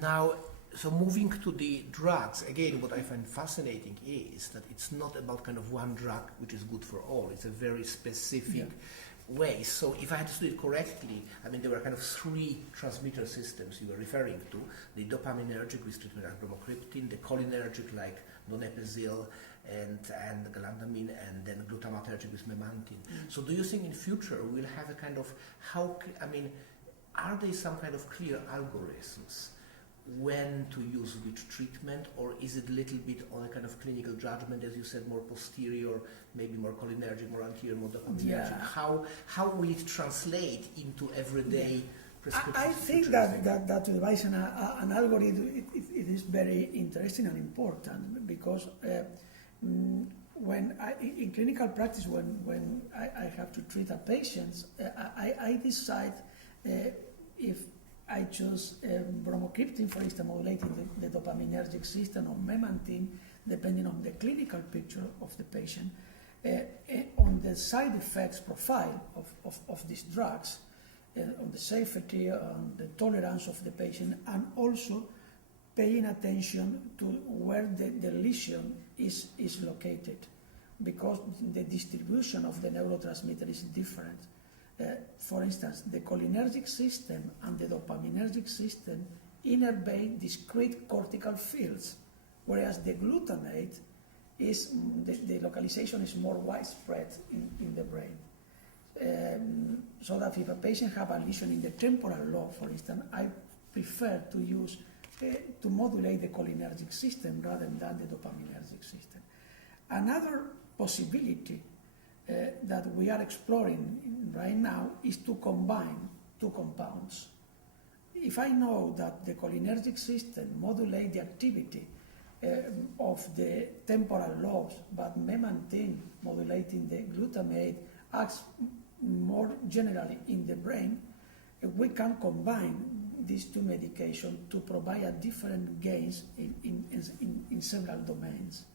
Now, so moving to the drugs, again, what I find fascinating is that it's not about kind of one drug which is good for all. It's a very specific way. So if I understood it correctly, I mean, there were kind of three transmitter systems you were referring to: the dopaminergic with treatment like bromocriptine, the cholinergic like donepezil and galantamine, and then glutamatergic with memantine. So do you think in future we'll have a kind of, are there some kind of clear algorithms when to use which treatment, or is it a little bit on a kind of clinical judgment, as you said, more posterior, maybe more cholinergic, more anterior, more dopaminergic? How will it translate into everyday prescription? I think that to devise an algorithm, it is very interesting and important, because in clinical practice, when I have to treat a patient, I decide if I choose bromocriptine, for instance, modulating the dopaminergic system, or memantine, depending on the clinical picture of the patient, on the side effects profile of these drugs, on the safety, on the tolerance of the patient, and also paying attention to where the lesion is located, because the distribution of the neurotransmitter is different. For instance, the cholinergic system and the dopaminergic system innervate discrete cortical fields, whereas the glutamate is, the localization is more widespread in the brain. So that if a patient has a lesion in the temporal lobe, for instance, I prefer to use, to modulate the cholinergic system rather than the dopaminergic system. Another possibility that we are exploring right now is to combine two compounds. If I know that the cholinergic system modulates the activity of the temporal lobes, but memantine, modulating the glutamate, acts more generally in the brain, we can combine these two medications to provide a different gains in several domains.